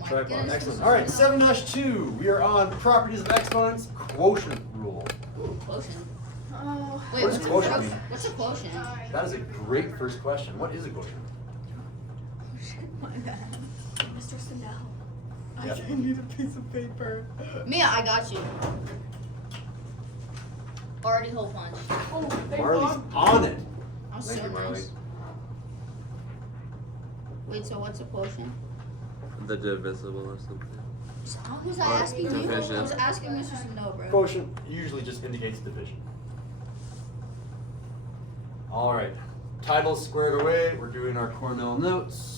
my Tripod, goodness. excellent. All right, 7-2. We are on properties of exponents, quotient rule. Ooh, quotient. Oh. Wait, What does quotient mean? What's a quotient? That is a great first question. What is a quotient? My bad. Mr. Sindel. Yeah. I need a piece of paper. Mia, I got you. Already hole punch. Oh, thank Marley's God. on it. I'm Thank so you, Marley. nice. Wait, so what's a quotient? The divisible or something. Who was I asking you? Division. I was asking Mr. Sindel, bro. Quotient usually just indicates division. All right, titles squared away. We're doing our Cornell notes.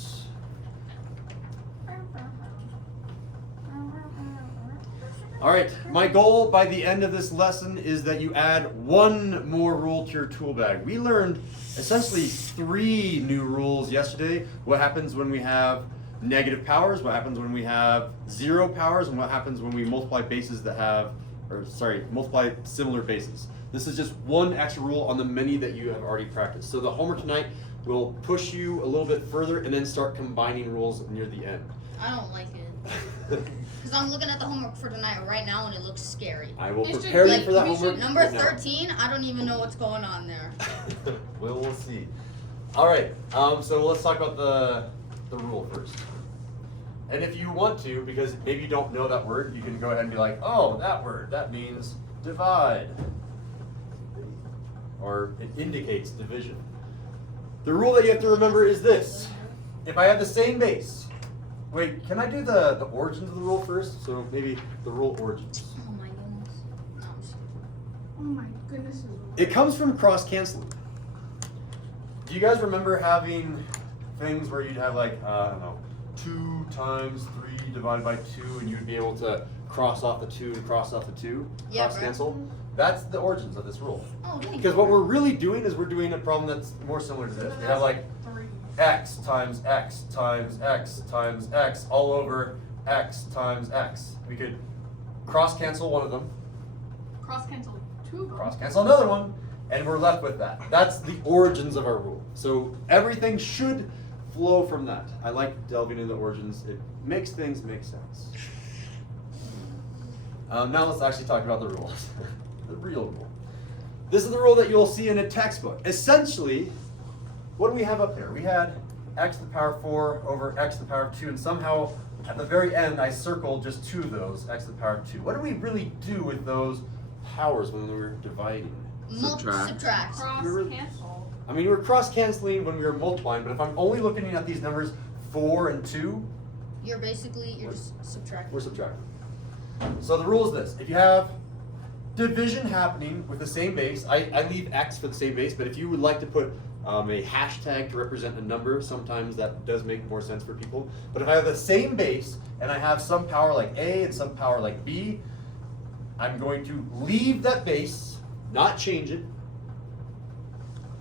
All right, my goal by the end of this lesson is that you add one more rule to your tool bag. We learned essentially 3 new rules yesterday. What happens when we have negative powers, what happens when we have 0 powers, and what happens when we multiply bases that have, multiply similar bases. This is just one extra rule on the many that you have already practiced. So the homework tonight will push you a little bit further and then start combining rules near the end. I don't like it. Because I'm looking at the homework for tonight right now and it looks scary. I will It should prepare be- you for that we should- homework. Number right now. 13, I don't even know what's going on there. We'll see. All right, so let's talk about the rule first. And if you want to, because maybe you don't know that word, you can go ahead and be like, oh, that word, that means divide. Or it indicates division. The rule that you have to remember is this. If I have the same base, wait, can I do the origins of the rule first? So maybe the rule origins. Oh my goodness. No, I'm just kidding. Oh my goodness. It comes from cross-canceling. Do you guys remember having things where you'd have like, I don't know, 2 times 3 divided by 2, and you'd be able to cross off the 2 and cross off the 2? Yeah, Cross-cancel? That's the origins of this rule. Oh, dang. Because what we're really doing is we're doing a problem that's more similar to this. We have like 3. x times x times x times x all over x times x. We could cross-cancel one of them, Cross cancel 2 of them. cross-cancel another one, and we're left with that. That's the origins of our rule. So everything should flow from that. I like delving into the origins. It makes things make sense. Now let's actually talk about the rules. The real rule. This is the rule that you'll see in a textbook. Essentially, what do we have up there? We had x to the power 4 over x to the power 2, and somehow at the very end I circled just 2 of those, x to the power 2. What do we really do with those powers when we were dividing? Subtract. Cross cancel. I mean, we were cross-canceling when we were multiplying, but if I'm only looking at these numbers 4 and 2, You're just subtracting. we're subtracting. So the rule is this. If you have division happening with the same base, I leave x for the same base, but if you would like to put a hashtag to represent a number, sometimes that does make more sense for people. But if I have the same base and I have some power like a and some power like b, I'm going to leave that base, not change it,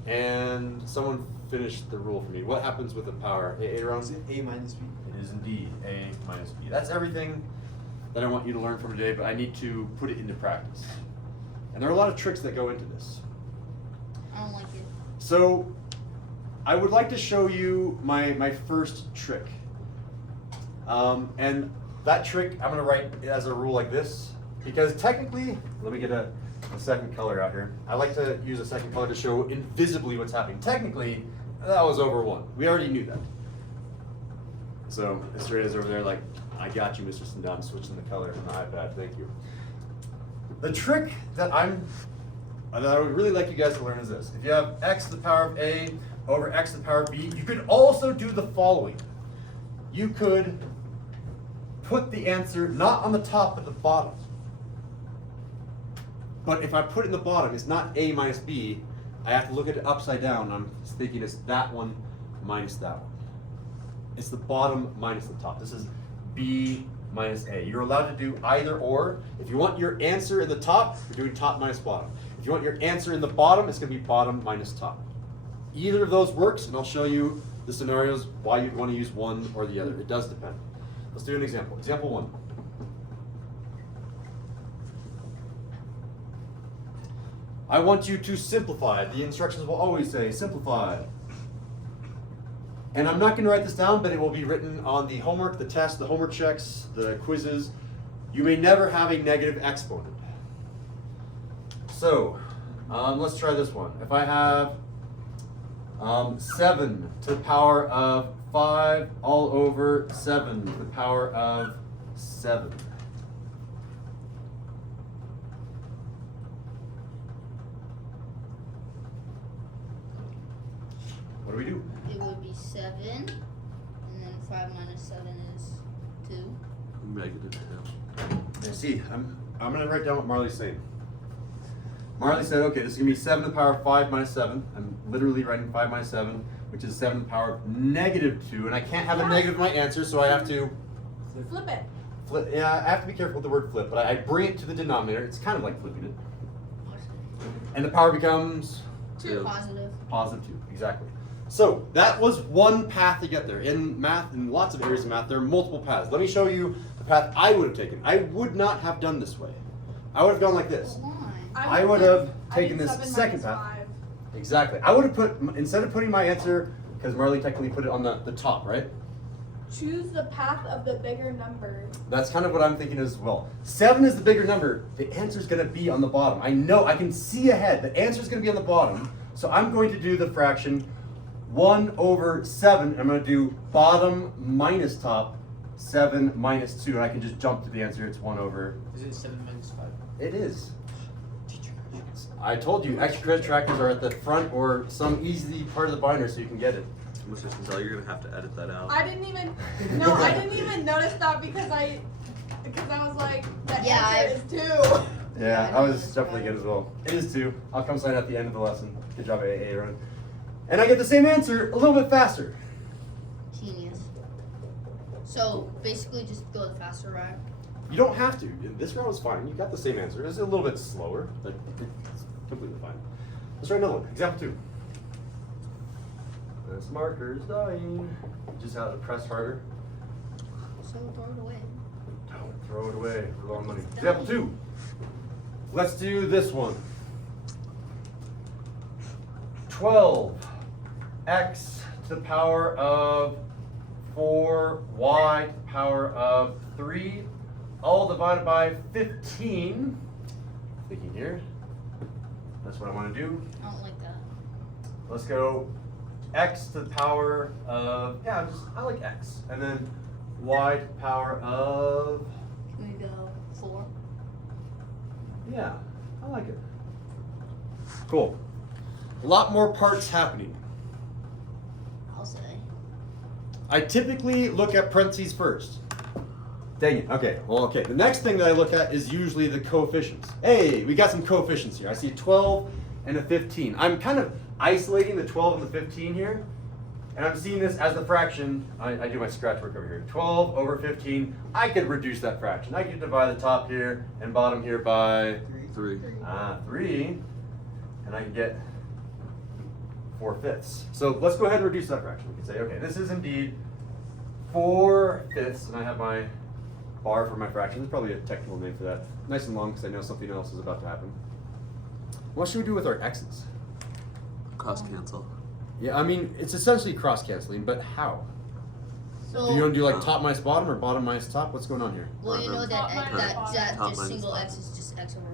and someone finish the rule for me. What happens with the power? A rounds? Is it a minus b? It is indeed a minus b. That's everything that I want you to learn from today, but I need to put it into practice. And there are a lot of tricks that go into this. I don't like it. So I would like to show you my first trick. And that trick I'm gonna write as a rule like this, because technically, let me get a second color out here. I like to use a second color to show invisibly what's happening. Technically, that was over 1. We already knew that. So Mr. Ed is over there like, I got you, Mr. Sindel. I'm switching the color on the iPad. Thank you. The trick that I would really like you guys to learn is this. If you have x to the power of a over x to the power of b, you could also do the following. You could put the answer not on the top but the bottom. But if I put it in the bottom, it's not a minus b. I have to look at it upside down. I'm thinking it's that one minus that one. It's the bottom minus the top. This is b minus a. You're allowed to do either or. If you want your answer in the top, you're doing top minus bottom. If you want your answer in the bottom, it's going to be bottom minus top. Either of those works, and I'll show you the scenarios why you'd want to use one or the other. It does depend. Let's do an example. Example 1. I want you to simplify. The instructions will always say simplify. And I'm not going to write this down, but it will be written on the homework, the test, the homework checks, the quizzes. You may never have a negative exponent. So, let's try this one. If I have 7 to the power of 5 all over 7 to the power of 7. What do we do? It would be 7, and then 5 minus 7 is 2. Negative 2. Now see, I'm gonna write down what Marley's saying. Marley said, okay, this is gonna be 7 to the power of 5 minus 7. I'm literally writing 5 minus 7, which is 7 to the power of negative 2, and I can't have a negative in my answer, so I have to Flip it. flip. Yeah, I have to be careful with the word flip, but I bring it to the denominator. It's kind of like flipping it, and the power becomes Two. Positive. positive 2. Exactly. So that was one path to get there. In math, in lots of areas of math, there are multiple paths. Let me show you the path I would have taken. I would not have done this way. I would have gone like this. Why? I would have taken this second path. Exactly. I would have put, instead of putting my answer, because Marley technically put it on the top, right? Choose the path of the bigger number. That's kind of what I'm thinking as well. 7 is the bigger number. The answer is going to be on the bottom. I know, I can see ahead. The answer is going to be on the bottom. So I'm going to do the fraction 1 over 7. I'm going to do bottom minus top, 7 minus 2. And I can just jump to the answer. It's 1 over. Is it 7 minus 5? It is. I told you, extra credit trackers are at the front or some easy part of the binder so you can get it. Mr. Stenzel, you're gonna have to edit that out. I didn't even notice that because I was like, the Yeah, answer is 2. Yeah, Yeah, I I was know, definitely that's good as well. It is 2. I'll come sign at the end of the lesson. Good job, Aaron. And I get the same answer a little bit faster. Genius. So basically, just go the faster route. You don't have to. This round was fine. You got the same answer. It's a little bit slower, but it's completely fine. Let's try another one. Example 2. This marker's dying. Just have to press harder. So throw it away. Don't throw it away for long money. Example 2. Let's do this one. 12x to the power of 4y to the power of 3, all divided by 15. Thinking here. That's what I want to do. I don't like that. Let's go x to the power of, I like x. And then y to the power of, Can we go 4? yeah, I like it. Cool. A lot more parts happening. I'll say. I typically look at parentheses first. Dang it. Okay. Well, okay. The next thing that I look at is usually the coefficients. Hey, we got some coefficients here. I see a 12 and a 15. I'm kind of isolating the 12 and the 15 here. And I'm seeing this as the fraction. I do my scratch work over here. 12 over 15. I could reduce that fraction. I could divide the top here and bottom here by 3. 3. And I can get 4/5. So let's go ahead and reduce that fraction. We can say, okay, this is indeed 4/5. And I have my bar for my fraction. There's probably a technical name for that. Nice and long because I know something else is about to happen. What should we do with our x's? Cross cancel. Yeah, I mean, it's essentially cross-canceling, but how? So, Do you want to do like top minus bottom or bottom minus top? What's going on here? well, you know Top that minus bottom. that Top just minus single bottom. x is just x over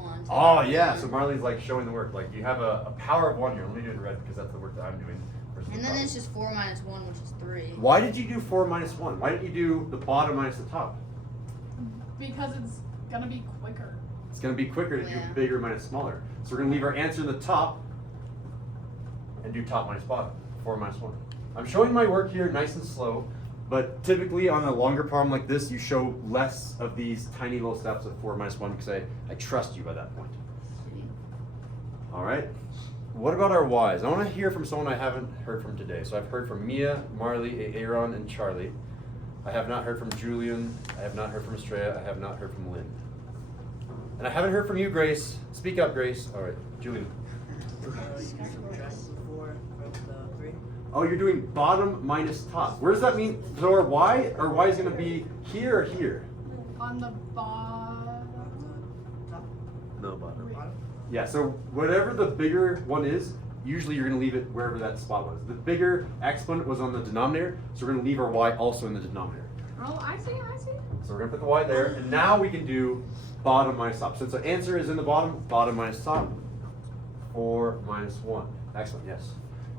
1. Oh, yeah. So Marley's like showing the work. Like you have a power of 1 here. Let me do it in red because that's the work that I'm doing. versus And the then top. it's just 4 minus 1, which is 3. Why did you do 4 minus 1? Why didn't you do the bottom minus the top? Because it's gonna be quicker. It's going to be quicker to do Yeah. bigger minus smaller. So we're going to leave our answer in the top and do top minus bottom, 4 minus 1. I'm showing my work here nice and slow, but typically on a longer problem like this, you show less of these tiny little steps of 4 minus 1 because I trust you by that point. All right. What about our Y's? I want to hear from someone I haven't heard from today. So I've heard from Mia, Marley, Aaron, and Charlie. I have not heard from Julian. I have not heard from Estrella. I have not heard from Lynn. And I haven't heard from you, Grace. Speak up, Grace. All right, Julian. You subtract 4 from the 3? Oh, you're doing bottom minus top. Where does that mean? So our Y is going to be here or here? On the bottom. Top? No bottom. Bottom? Yeah, so whatever the bigger one is, usually you're going to leave it wherever that spot was. The bigger exponent was on the denominator, so we're going to leave our y also in the denominator. Oh, I see. So we're going to put the y there, and now we can do bottom minus top. Since the answer is in the bottom minus top, 4 minus 1. Excellent, yes.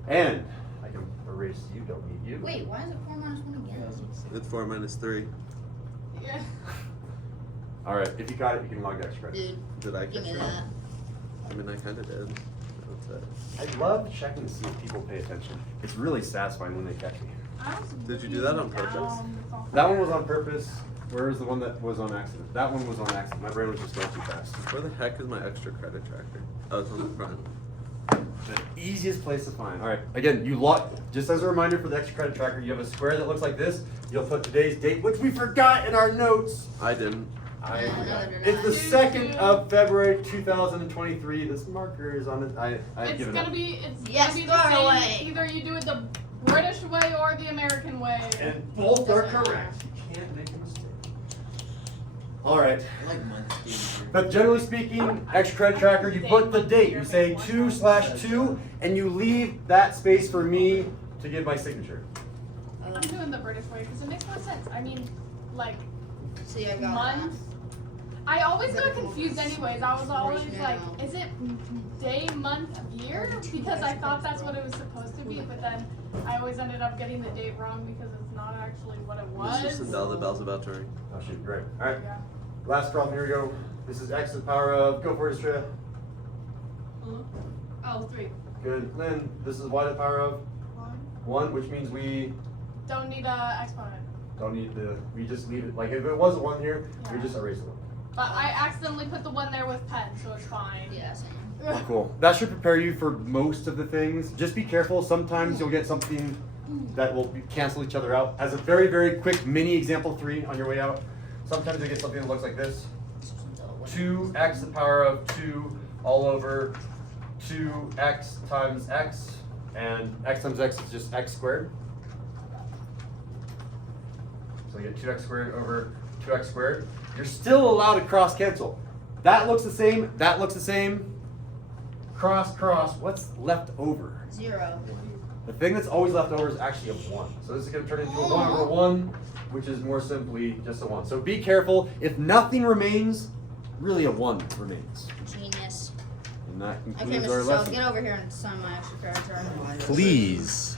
And I can erase you, don't need you. Wait, why is it 4 minus 1 again? It's 4 minus 3. Yeah. All right, if you got it, you can log the extra credit. Dude, Did I give catch me it? that. I mean, I kind of did. That's it. I love checking to see if people pay attention. It's really satisfying when they catch me. I was Did you do that on purpose? down. That one was on purpose. Where's the one that was on accident? That one was on accident. My brain was just going too fast. Where the heck is my extra credit tracker? Oh, it's on the front. The easiest place to find. All right, again, you log, just as a reminder for the extra credit tracker, you have a square that looks like this. You'll put today's date, which we forgot in our notes. I didn't. It's the 2nd of February 2023. This marker is on it. I've It's given gonna up. be. It's Yes, gonna be throw the it same. away. Either you do it the British way or the American way. And both are correct. You can't make a mistake. All right. I like months being But generally speaking, extra credit tracker, you put the date. You say 2/2, and you leave that space for me to give my signature. I'm doing the British way because it makes more sense. I mean, like See, I got month. I always got confused anyways. I was always like, is it day, month, year? Because I thought that's what it was supposed to be, but then I always ended up getting the date wrong because it's not actually what it was. Mr. Sindel, the bell's about to ring. Oh, shoot, great. All right, Yeah. last problem, here we go. This is x to the power of, go for it, Astrea. Oh, 3. Good. Lynn, this is y to the power of 1, which means we Don't need a exponent. don't need the, we just leave it. Like if it was a 1 here, we Yeah. just erase the 1. But I accidentally put the 1 there with pen, so it's fine. Yeah, same. Cool. That should prepare you for most of the things. Just be careful. Sometimes you'll get something that will cancel each other out. As a very, very quick mini example 3 on your way out, sometimes you'll get something that looks like this. 2x to the power of 2 all over 2x times x. And x times x is just x squared. So you get 2x squared over 2x squared. You're still allowed to cross cancel. That looks the same. That looks the same. Cross, cross. What's left over? 0. The thing that's always left over is actually a 1. So this is going to turn into a 1 over 1, which is more simply just a 1. So be careful. If nothing remains, really a 1 remains. Genius. And that Okay, concludes Mr. our Sells, lesson. get over here and sign my extra credit card. Please.